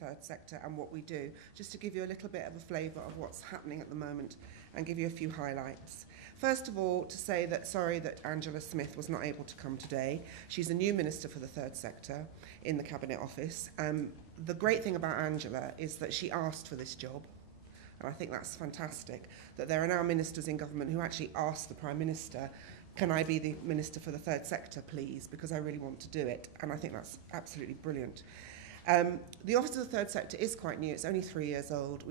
third sector and what we do, just to give you a little bit of a flavour of what's happening at the moment and give you a few highlights. First of all, to say that sorry that Angela Smith was not able to come today. She's a new Minister for the Third Sector in the Cabinet Office. The great thing about Angela is that she asked for this job. And I think that's fantastic, that there are now ministers in government who actually ask the Prime Minister, can I be the Minister for the Third Sector, please, because I really want to do it. And I think that's absolutely brilliant. The Office of the Third Sector is quite new. It's only 3 years old.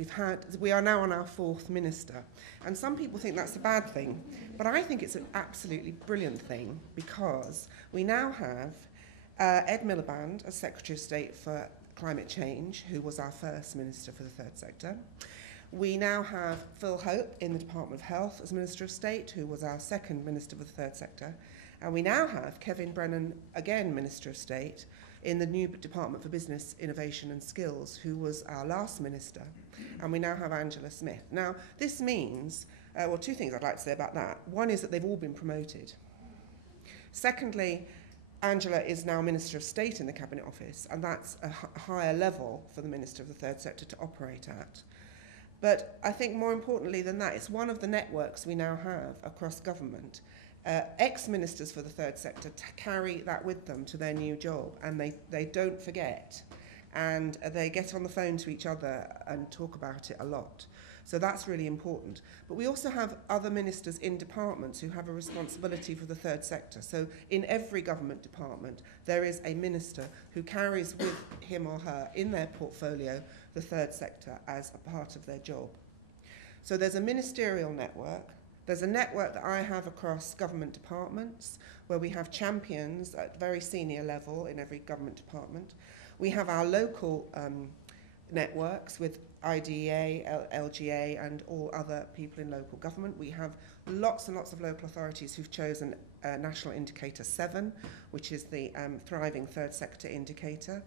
We are now on our 4th minister. And some people think that's a bad thing. But I think it's an absolutely brilliant thing, because we now have Ed Miliband as Secretary of State for Climate Change, who was our first Minister for the Third Sector. We now have Phil Hope in the Department of Health as Minister of State, who was our second Minister for the Third Sector. And we now have Kevin Brennan, again Minister of State, in the new Department for Business, Innovation and Skills, who was our last Minister. And we now have Angela Smith. Now, this means, well, 2 things I'd like to say about that. One is that they've all been promoted. Secondly, Angela is now Minister of State in the Cabinet Office, and that's a higher level for the Minister of the Third Sector to operate at. But I think more importantly than that, it's one of the networks we now have across government. Ex-ministers for the third sector carry that with them to their new job, and they don't forget. And they get on the phone to each other and talk about it a lot. So that's really important. But we also have other ministers in departments who have a responsibility for the third sector. So in every government department, there is a minister who carries with him or her in their portfolio the third sector as a part of their job. So there's a ministerial network. There's a network that I have across government departments where we have champions at very senior level in every government department. We have our local networks with IDEA, LGA and all other people in local government. We have lots and lots of local authorities who've chosen National Indicator 7, which is the Thriving Third Sector Indicator.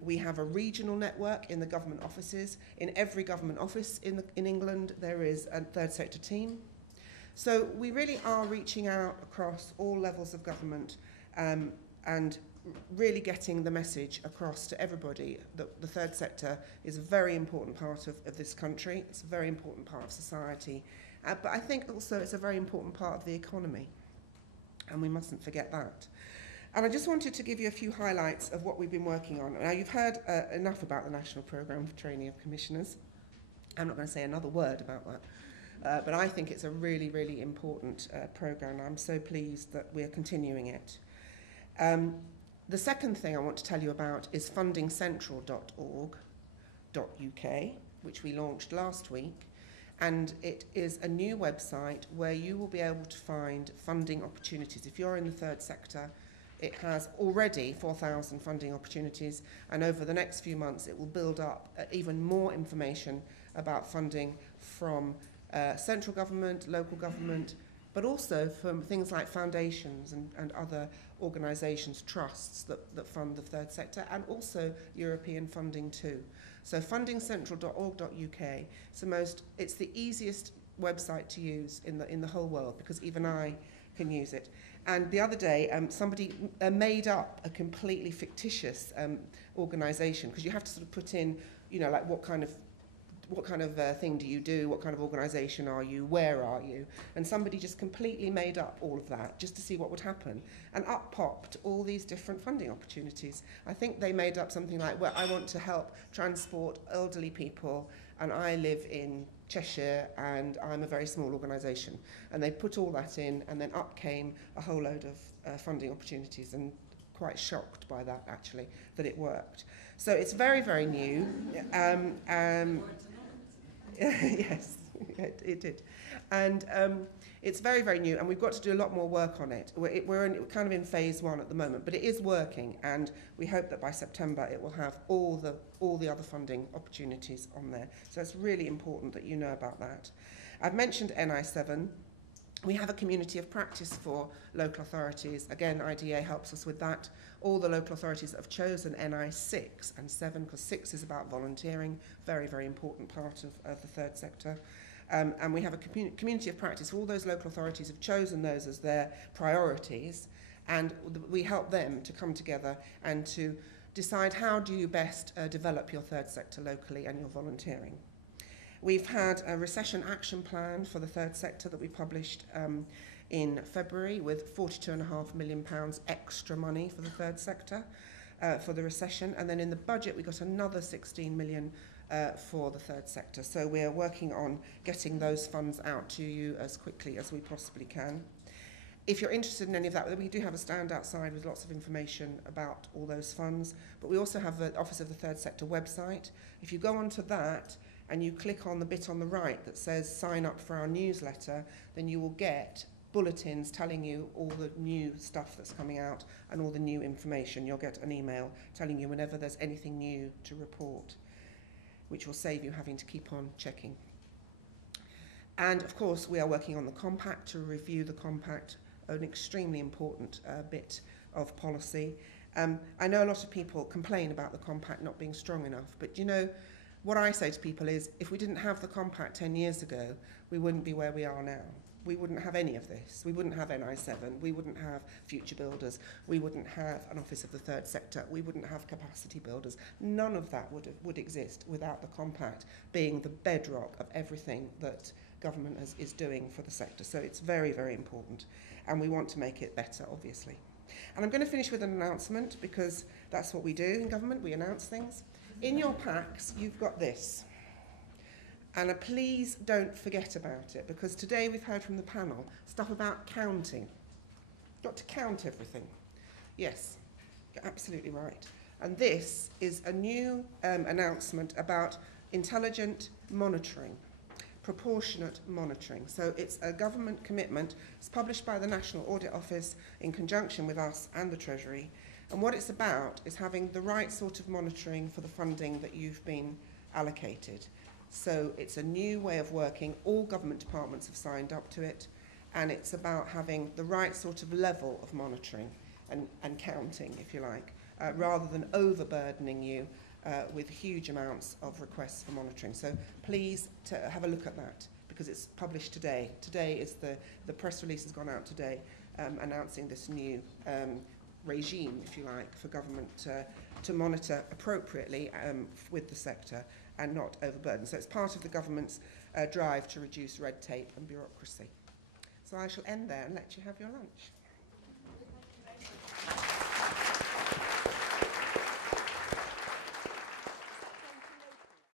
We have a regional network in the government offices. In every government office in England, there is a third sector team. So we really are reaching out across all levels of government and really getting the message across to everybody that the third sector is a very important part of this country. It's a very important part of society. But I think also it's a very important part of the economy. And we mustn't forget that. And I just wanted to give you a few highlights of what we've been working on. Now, you've heard enough about the National Programme for Training of Commissioners. I'm not going to say another word about that. But I think it's a really, really important programme. I'm so pleased that we're continuing it. The second thing I want to tell you about is fundingcentral.org.uk, which we launched last week. And it is a new website where you will be able to find funding opportunities. If you're in the third sector, it has already 4,000 funding opportunities, and over the next few months it will build up even more information about funding from central government, local government, but also from things like foundations and other organisations, trusts that fund the third sector, and also European funding too. So fundingcentral.org.uk, it's the easiest website to use in the whole world, because even I can use it. And the other day, somebody made up a completely fictitious organisation, because you have to sort of put in, you know, like what kind of thing do you do, what kind of organisation are you, where are you? And somebody just completely made up all of that just to see what would happen. And up popped all these different funding opportunities. I think they made up something like, well, I want to help transport elderly people, and I live in Cheshire, and I'm a very small organisation. And they put all that in, and then up came a whole load of funding opportunities, and quite shocked by that, actually, that it worked. So it's very, very new. Yes, it did. And it's very, very new, and we've got to do a lot more work on it. We're kind of in phase 1 at the moment, but it is working, and we hope that by September it will have all the other funding opportunities on there. So it's really important that you know about that. I've mentioned NI7. We have a community of practice for local authorities. Again, IDA helps us with that. All the local authorities that have chosen NI6 and 7, because 6 is about volunteering, very, very important part of the third sector. And we have a community of practice. All those local authorities have chosen those as their priorities, and we help them to come together and to decide how do you best develop your third sector locally and your volunteering. We've had a recession action plan for the third sector that we published in February with £42.5 million extra money for the third sector for the recession. And then in the budget, we got another 16 million for the third sector. So we're working on getting those funds out to you as quickly as we possibly can. If you're interested in any of that, we do have a stand outside with lots of information about all those funds, but we also have the Office of the Third Sector website. If you go onto that and you click on the bit on the right that says sign up for our newsletter, then you will get bulletins telling you all the new stuff that's coming out and all the new information. You'll get an email telling you whenever there's anything new to report, which will save you having to keep on checking. And of course, we are working on the compact to review the compact, an extremely important bit of policy. I know a lot of people complain about the compact not being strong enough, but you know, what I say to people is, if we didn't have the compact 10 years ago, we wouldn't be where we are now. We wouldn't have any of this. We wouldn't have NI7. We wouldn't have future builders. We wouldn't have an Office of the Third Sector. We wouldn't have capacity builders. None of that would exist without the compact being the bedrock of everything that government is doing for the sector. So it's very, very important. And we want to make it better, obviously. And I'm going to finish with an announcement, because that's what we do in government. We announce things. In your packs, you've got this. And please don't forget about it, because today we've heard from the panel stuff about counting. Got to count everything. Yes, you're absolutely right. And this is a new announcement about intelligent monitoring, proportionate monitoring. So it's a government commitment. It's published by the National Audit Office in conjunction with us and the Treasury. And what it's about is having the right sort of monitoring for the funding that you've been allocated. So it's a new way of working. All government departments have signed up to it, and it's about having the right sort of level of monitoring and counting, if you like, rather than overburdening you with huge amounts of requests for monitoring. So please have a look at that, because it's published today. Today is the press release has gone out today announcing this new regime, if you like, for government to monitor appropriately with the sector and not overburden. So it's part of the government's drive to reduce red tape and bureaucracy. So I shall end there and let you have your lunch.